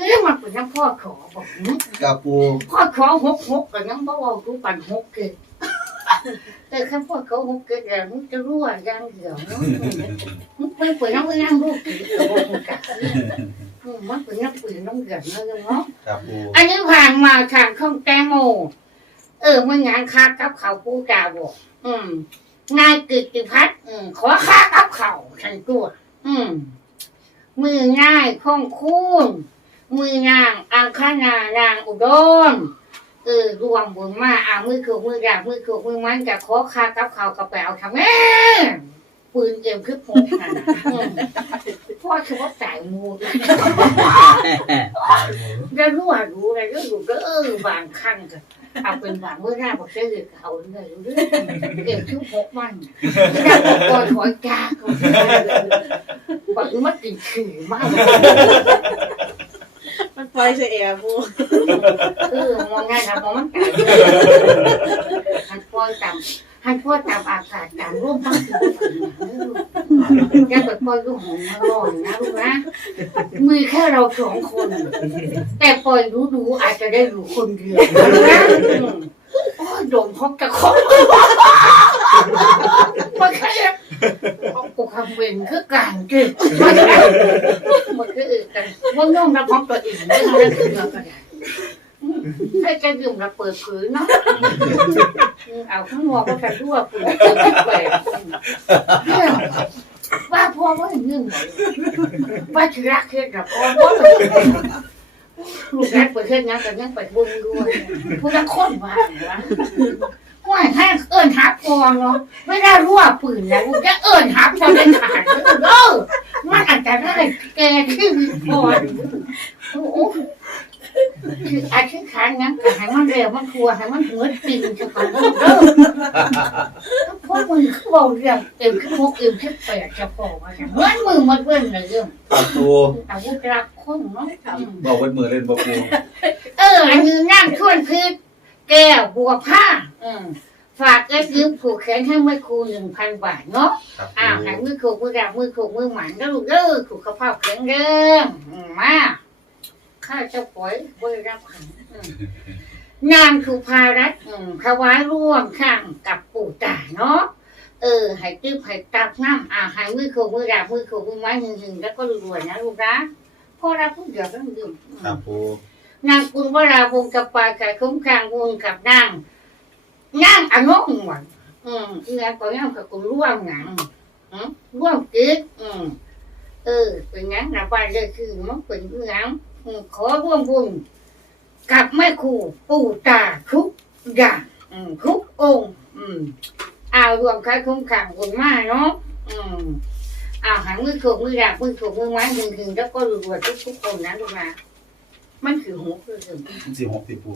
เอ้ยมันเป็นน้ำพ่อขอบอกหึกับปูพ่อขอหกหกกับน้ำบ่าวรู้ปันหกเกิดแต่คำพ่อเขาหกเกิดแล้วมึงจะรู้ว่ายังเดียวเนาะมึงไปเปิดน้ำไปนั่งรูปกี่กระบอกมึงกัดอืมมันเป็นน้ำปืนน้ำเดือดเนาะ กับปูอันนี้ผ่านมาทางข้องแตงโม เออมันงานค้ากับเขาวปูจาบอกอืมนายกิตติพัฒน์อืมขอค้ากับเขาวฉันตัว อืม มือง่ายคล่องคูนมือนางอังคณานางอุดมเออรวมบุญมาอ่ามือคือมือดาบมือคือมือมันจะขอค้ากับเขาวกับไปเอาทำแม่ปืนเอ็มคือผมนั่นน่ะอืมพ่อคือว่าจ่ายมูด้วยจะรู้ว่ารู้อะไรก็รู้ก็เออบางครั้งก็ เอาเป็นบางเมื่อหน้าบอกซื้อเขาเรื่อยเรื่อยเก็บชื่อพกมันแค่บอกก่อนหอยกาเขาบอกว่าตินขี่มากมันปล่อยเสียแอบูเออมองง่ายนะมองมันไก่มันปล่อยต่ำ ใหันพ่อจำอากาศจำร่วมบ้างแกเปิดพ่อยลูกหงมาร้อนนะลูกนะ มือแค่เราสองคน แต่ปล่อยรู้รู้อาจจะได้รู้คนเดียวนะโอ้ยโดนพบกับคนมันแค่เอาปกคำเวงคือกลางเกิดมันค่มันคือกันว่าน้องรับพบตัวเองไม่ทำได้คือเราก็ได้ ให้แกยืมเราเปิดเผยเนาะอืมเอาข้างนอกก็จะรั่วปุ๋ยเปิดแปลกเนี่ยว่าพ่อว่ายืมหมดว่าจะรักเฮ็ดกับพ่อว่าเลยลูกแรกเปิดเทศงานแต่ยังไปบุญด้วยผู้ละคนว่าเหรอว่าให้เอิญหาพองเนาะไม่ได้รั่วปืนนะลูกจะเอิญหาพอเป็นขาดเออมันอาจจะได้แกขึ้นพอโอ้ อาชีพขายงั้นก็ให้มันเร็วมันทัวให้มันเหัวปิงจะไปเออพวกมึงเขาบอกเรื่องเอ็มขึ้นพกเอ็มขึ้นแปดจะพอว่าเหมือนมือมันเว้นเลยเรื่องกับปูอาวุธรักคนเนาะบอกวันมือเล่นบ่ปูเอออันนี้นั่งชวนคือแก้วบัวผ้า อืมฝากเอ็ดยืมผูกแขนให้แม่ครูหนึ่งพันบาทเนาะอ้าวปูไหนมือครูมือดาบมือครูมือหมันก็ลูกเด้อสุขภาพแข็งแรงอืมมา ข้าเจะปล่อยบริรับขันอืมนางสุภารัตน์อืมถวายร่วมข้างกับปู่ตาเนาะเออให้ตื้อให้ตักน้ำอ่าให้มือครูมือดาบมือครูมือไม้หึงๆแล้วก็รวยๆนะลูกนะพ่อรับผู้เดียวต้องดื่มอืมครับปูนางคุณวราวงศ์กับปลาไก่คุ้มครางวงกับนางนางอนงหวนอืมอีนางก็ยังกับคุณร่วมหนังอืมร่วมกิจอืมเออเป็นงั้นนะบ้านเลยคือมันเป็นเรื่องอืม ขอร่วมบุญกับแม่ครูปู่ตาทุกอย่างอืมทุกองค์อืมอาวรวมค่าคุ้มครางคุณมาเนาะอืมอ้าวหันมือถูกมือดาบมือถูกมือไม้หึงๆแล้วก็รวยๆทุกๆคนนะลูกนะมันคือหกคือถึงสี่หกสิบปู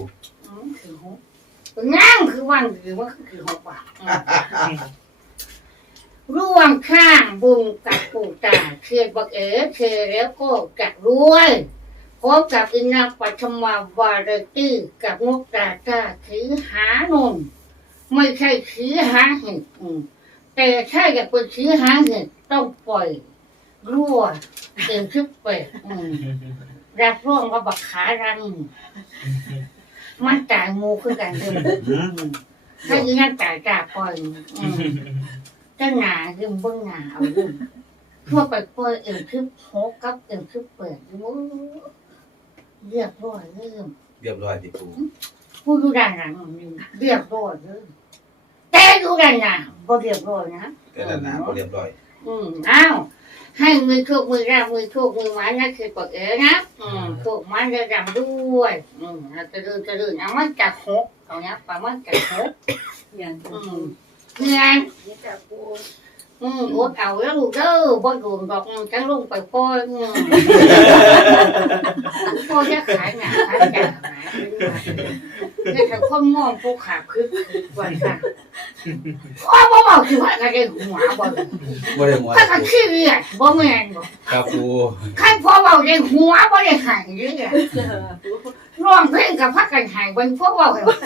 อืมคือหกง่างคือวันคือว่าคือหกว่ะอืมร่วมข้างบุญกับปู่ตาเคียนบักเอ๋เคียแล้วก็จะรวย พบกับอินาปัชมาวาไรตี้กับนกตาตาถือหานนไม่ใช่ถือหาเห็ดอืมแต่ถ้าอยากเป็นถือหาเห็ดต้องปล่อยรั่วเต็มชิบเป็ดอืมรับร่วงว่าบักขารัง มันจ่ายงูคือกันเดิมถ้าอย่างนั้นจ่ายจ่าปล่อยอืมเจ้าหนายืมเบิ้งหนาเอายืมทั่วไปปล่อยเอ็มคือหกกับเอ็มคือเปิดโอ้ เรียบร้อยเริ่มเรียบร้อยติปูผู้ดูด้านหลังนี่เรียบร้อยเลยแต่ดูด้านหน้าบ่เรียบร้อยนะแต่ละหนาก็เรียบร้อย อืมอ้าวให้มือโชคมือราบมือโชคมือหวานนั่นคือปกเอ๋นะอืมโชคมันจะดำด้วย อืมแล้วจะเดินจะเดินเอามันจะหกเอาเนี้ยปลามันจะหกอย่างอืมเงินนี้จะปู อืมอดเอาแล้วลูกเด้อบ่โดนดอกอืมจังลงไปปล่อยอืมพ่อจะขายหนาขายจ่าขายนี่ถ้าคนมองผู้ขาคึกคึกกว่าค่ะพ่อบ่บอกคือว่าก็ได้หัวบ่บ่ได้หมดถ้ากันขี้เรียดบ่แม่นบ่ครับปูใครพอเบาได้หัวบ่ได้หายเด้อร้องเพลงกับพักกันหายบนพวกเบาให้ฟัง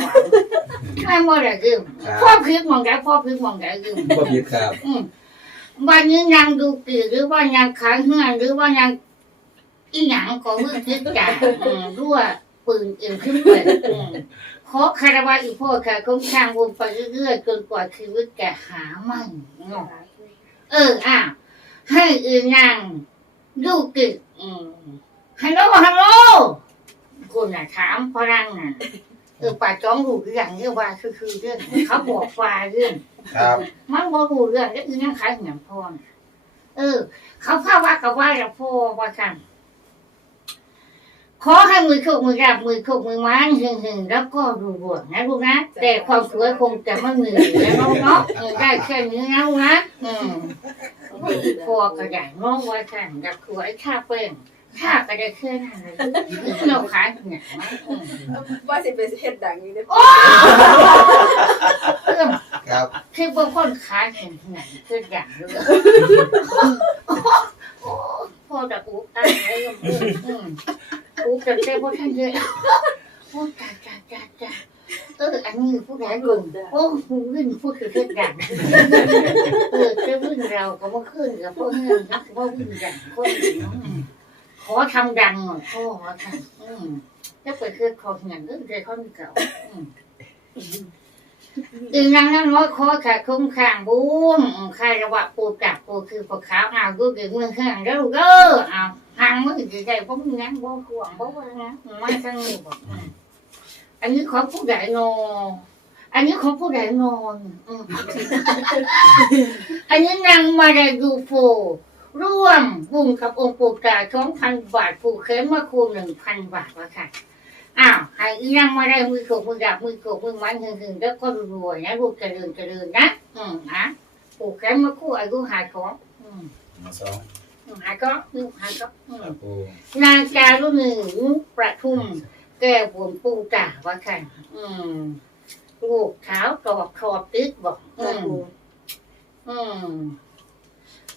ใครบ่ได้ยืมพ่อพิกมองได้พ่อพิกมองได้ยืมบ่ผิดครับอืม วันนี้นางดูปีหรือว่านางขายเฮือนหรือว่านางอีหยังก็มือคิดจ่าอืมรั่วปืนเอ็มขึ้นเปิดขอคารวะอีพ่อค่ะคงช่างวงไปเรื่อยๆจนกว่าชีวิตจะหาไม่เอออะให้อีนางดูกิอืมฮัลโหลฮัลโหลคุณน่ะถามพรังน่ะเออป่าจ้องรู้เรื่องเรื่องว่าคือคือเรื่องเขาบอกว่าเรื่อง ครับมันบ่รู้เรื่องก็คือยังขายเหนียงพ่อน่ะเออ เขาพาว่ากับว่าแล้วพ่อว่ากันขอให้มือโคกมือราบมือโคกมือไม้หึงหึงๆแล้วก็ดูบวนะลูกนะแต่ความสวยคงจะไม่เหนื่อยแล้วน้องเนาะเออได้แค่นี้นะลูกนะอืมพ่อก็ได้น้องว่ากันอยากสวยข้าเป็นข้าก็ได้แค่นั้นเลยเราขายเหนียงมั้งอืมว่าสิเป็นเฮ็ดดังนี้เด้อเรื่อง ครับคือบางคนขายเห็นหนังคืออย่างเดียวพ่อจะอุกอะไรอืมอืมอุกจะเจ้าพ่อท่านเลยโอ้จ้าจ้าจ้าจ้าเอออันนี้ผู้ใดกลุ่มโอ้ผู้วิ่งผู้คือเพื่อนอย่างเออเจ้าวิ่งเราก็มาขึ้นกับพวกนี้นะว่าวิ่งอย่างคนขอทำดังหน่อยพ่อขอทำอืมจะเปิดเครื่องคอเงินก็ใจเขามีเก่า อืมอีนางนั้นว่าขอขาคุ้มข้างบุ้มใครระวะปูจับปูคือพวกขาวเอาดูเกิดึงมือข้างแล้วเด้อเอาทางมือดีใจเพราะมึงงั้นบ่ห่วงบ่ว่างั้นไม่ทั้งนี้บอกอันนี้ของผู้ใหญ่นออันนี้ของผู้ใหญ่นอนอันนี้นางมาได้ดูโฟร่วมบุญกับองค์ปู่ตาสองพันบาทปู่เข็มมาคูหนึ่งพันบาทวะค่ะ อ้าวให้อีนั่งมาได้มือโขกมือดับมือโขกมือมันหึงหึงแล้วก็รวยๆนะลูกเจริญเจริญนะอืมนะปลูกแขนมาคู่อายุหายของอืมมาสองหายก็ลูกหายก็อืคมรับปูนางจารุณีประทุม แก้วบุญปูจ่าว่าค่ะอืมลูกเท้าวตอกคอติ๊กบอกอืมอืม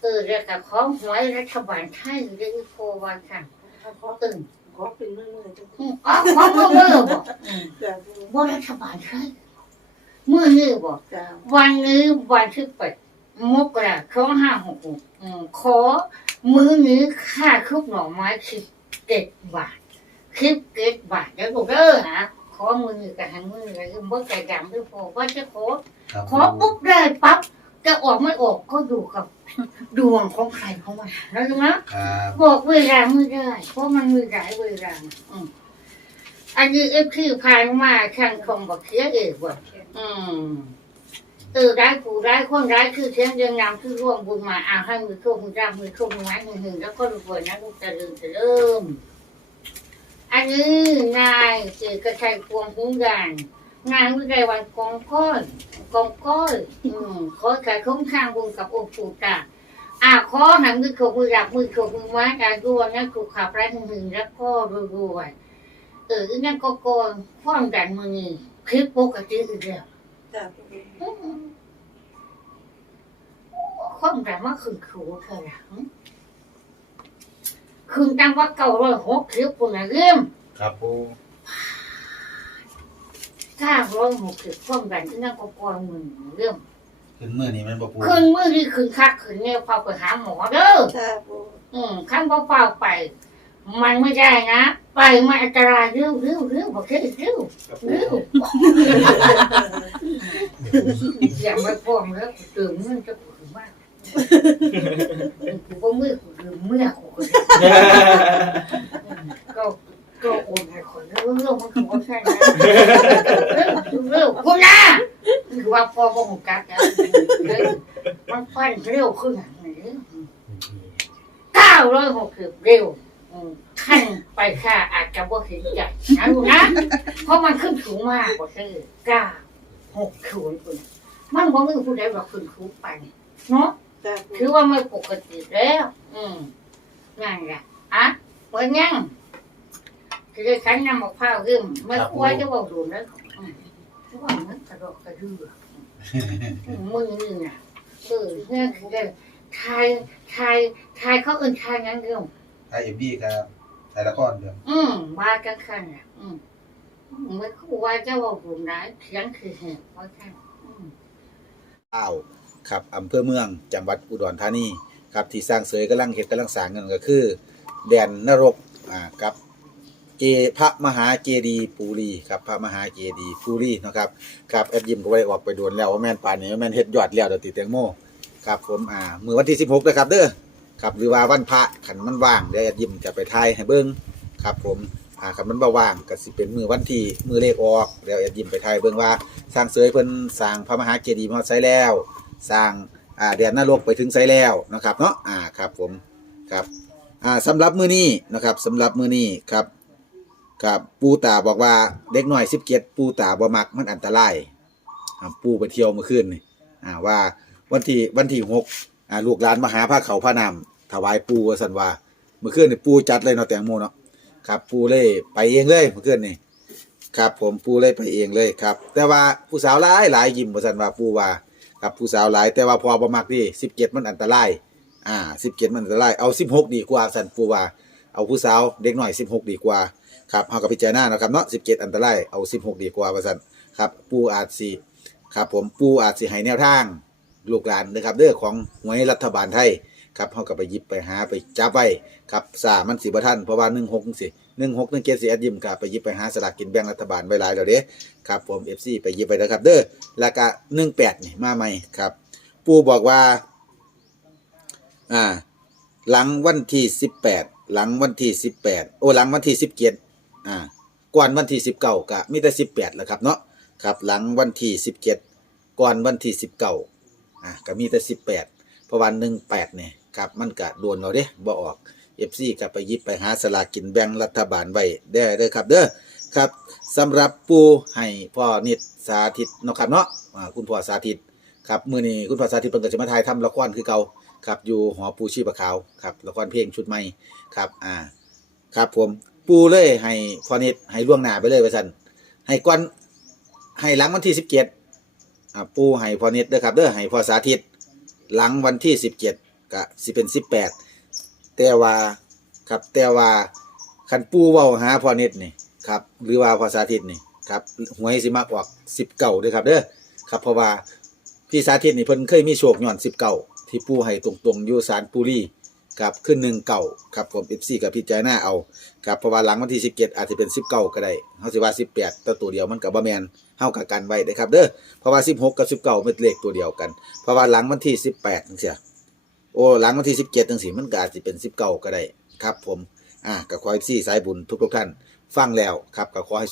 เออเรียกกับของหวยรัฐบาลไทยเรียกโคว่าค่ะตื่น ขอเป็นมือๆจังอืมอ๋อของเมื่อเมื่อบอกอืมจ้ะว่ารัฐบาลใช่เมื่อนี้บอกจ้ะวันนี้วันที่เปิดมกราคมห้าหกหกอืมขอมื้อนี้ค่าคุกหน่อไม้คิดเจ็ดบาทคิดเจ็ดบาทแล้วบอกเด้อฮะขอมือนี้กับหันมืออะไรก็บ่ใจดำด้วยพอว่าจะขอ ครับขอปุ๊บได้ปั๊บ จะออกไม่ออกก็อยู่กับดวงของใครของมันนะรู้ไหมครับบอกเวลาไม่ได้ เพราะมันมีหลายเวลาอืมอันนี้เอฟคือพานมาช่างคงบอกเสียเองว่าอืมเออร้ายผู้ร้ายคนร้ายคือเสียงยังนำคือร่วมบุญมาอ่าให้มือโชคมือราบมือโชคมือไม้มือหึงแล้วก็รวยนะลูกจะลืมจะเริ่ม อันนี้นายเอกชัยพวงหุ้งกัน นายวิไลวันกองก้อยกองก้อยอืมขอขายคุ้มข้างบุญกับองค์ปู่ตาอ่าขอหันมือขกมือดับมือขกมือไม้การดวนนั่นคือขับไร้หนึ่งแล้วก็รวยๆเออนั่นก็โกนความดันมือนี่คลิปปกติอีกแล้วจ้ะอืมความดันมาขึ้นขูเธอหลังขึ้นตั้งว่าเก่าร้อยหกคลิปปุ่นนะเริ่มครับปู เก้าร้อยหกคลิปความดันที่นั่นก็โกนมือเริ่มขึ้นมือนี่แมันบ่ปูขึ้นมือนี่ขึ้นคักขึ้นเนี่ยพาไปหาหมอเด้อจ้ะปูอืมขั้นเฝ้าๆไป มันไม่ได้นะไปมันอันตรายเร็วเร็วเร็วบอกแค่เร็วเร็วอย่ามาพร้อมแล้วกูตื่นเมื่อจะปวดมากกูก็เมื่อกูตื่นเมื่อกูก็ ก็ก็โอนให้คนเร็วเร็วมันขอแค่นั้นเร็วเร็วกูนะคือว่าพอพอของกัดนะมันฟันเร็วขึ้นอย่งนี้เก้าร้อยหกสิบเร็วขั้นไปค่าอาจจะบ่เห็นใหญ่นะลูกนะเพราะมันขึ้นสูงมากกว่าคือเก้าหกศูนย์คุณมันบ่มีผู้ใดบอกขึ้นสูงไปเนาะถือว่าไม่ปกติแล้ว อืมนั่นแหละอะเหมือนยัง คือฉันนำมะพร้าวขึ้นไม่ควรจะบอกดูนะอืมเพราะว่ามันกระโดดกระดืออืมมือนี่น่ะเออเนี่ยคือได้ทายทายทายเขาเอินทายงั้นเดียวไทยเอ็มบีครับไทยละครเดือนอืมว่ากันขันอะอืมไม่คู่ว่าจะบอกผมนะเสียงคือเหตุว่ากันอืมอ้าวครับอำเภอเมืองจังหวัดอุดรธานีครับที่สร้างเสยกำลังเฮ็ดกำลังสร้างนั่นก็คือ แดนนรกอ่ากับ เจพระมหาเจดีย์ปูรีครับพระมหาเจดีย์ปูรีนะครับครับแอดยิมก็ได้ออกไปดวนแล้วว่าแม่นป่านนี้ว่าแม่นเฮ็ดยอดแล้วเดี๋ยวติแตงโมครับผมอ่ามือวันที่ 16นะครับเด้อครับหรือว่าวันพระขันมันว่างเดี๋ยวแอดยิมจะไปทายให้เบิ่งครับผมอ่าคันมันบ่ว่างก็สิเป็นมือวันที่มือเลขออกเดี๋ยวแอดยิมไปทายเบิ่งว่าสร้างเสยเพิ่นสร้างพระมหาเจดีย์มาฮอดไสแล้วสร้างอ่าแดนหนรกไปถึงไสแล้วนะครับเนาะอ่าครับผมครับอ่าสำหรับมือนี้นะครับสำหรับมือนี้ครับ ครับปูตาบอกว่าเด็กน้อยสิบเกตปูตาบ่มักมันอันตรายปูไปเที่ยวเมื่อคืนนี่อ่าว่าวันที่วันที่6อ่าลูกหลานมาหาพระเขาพระนำถวายปูสันว่าเมื่อคืนนี่ปูจัดเลยเนาะแตงโมเนาะครับปูเลยไปเองเลยเมื่อคืนนี่ครับ ผมปูเลยไปเองเลยครับ แต่ว่าผู้สาวหลายหลายยิ้มว่าซั่นว่าปูว่าครับผู้สาวหลาย แต่ว่าพอบ่มักดิ17มันอันตรายอ่าสิบเกตมันอันตรายเอา16ดีกว่าสันปูว่า เอาผู้สาวเด็กหน่อย 16 ดีกว่าครับเฮาก็พิจารณานะครับเนาะ17 อันตรายเอา 16 ดีกว่าว่าซั่นครับปูอาจสิครับผมปูอาจสิให้แนวทางลูกหลานนะครับเด้อของหวยรัฐบาลไทยครับเฮาก็ไปหยิบไปหาไปจับไว้ครับสามันสิบ่ทันเพราะว่า16จังซี่16 17สิแอดยิมก็ไปหยิบไปหาสลากกินแบ่งรัฐบาลไว้หลายแล้วเด้ครับผม FC ไปหยิบไปแล้วครับ เด้อแล้วก็18นี่มาใหม่ครับ ปู่บอกว่า อ่า หลังวันที่18 หลังวันที่18โอ้หลังวันที่17อ่าก่อนวันที่19ก็มีแต่18แหละครับเนาะครับหลังวันที่17ก่อนวันที่19อ่าก็มีแต่18เพราะวัน18เนี่ยครับมันก็โดนเราเด้บ่ออก FC ก็ไปยิบไปหาสลากกินแบ่งรัฐบาลไว้ได้เด้อครับเด้อครับสำหรับปูให้พ่อนิดสาธิตเนาะครับเนาะอ่าคุณพ่อสาธิตครับมื้อนี้คุณพ่อสาธิตเพิ่นก็สิมาถ่ายทำละครคือเก่า ครับอยู่หอปูชีพขาวครับละครเพลงชุดใหม่ครับ อ่า ครับผมปูเลยให้พอนิดให้ล่วงหน้าไปเลยว่าซั่นให้ก่อนให้หลังวันที่17อ่าปูให้พอนิดเด้อครับเด้อให้พอสาธิต หลังวันที่17ก็สิเป็น18แปดแต่ว่าครับแต่ว่าคันปูเว้าหาพอนิดนี่ครับ หรือว่าภาษาทิศนี่ครับหวยสิมากออกสิบเก่าด้วยครับเด้อครับเพราะว่าพี่สาธิตนี่เพิ่นเคยมีโชคย้อนสิบเก่า ที่ปูให้ตรงๆอยู่สารปุรีครับขึ้นหนึ่งเก่าครับผมเอฟซีกับพิจารณาเอาครับเพราะว่าหลังวันที่สิบเจ็ดอาจจะเป็นสิบเก้าก็ได้เฮาสิว่าสิบแปดแต่ตัวเดียวมันกับบ่แมนเฮากับกันไว้เด้ครับเด้อเพราะว่าสิบหกกับสิบเก้าเป็นเลขตัวเดียวกัน เพราะว่าหลังวันที่สิบแปดจังซี่โอ้หลังวันที่สิบเจ็ดจังซี่มันก็อาจจะเป็นสิบเก้าก็ได้ครับผมอ่ากับคอยซี่สายบุญทุกๆท่านฟังแล้วครับก็ขอให้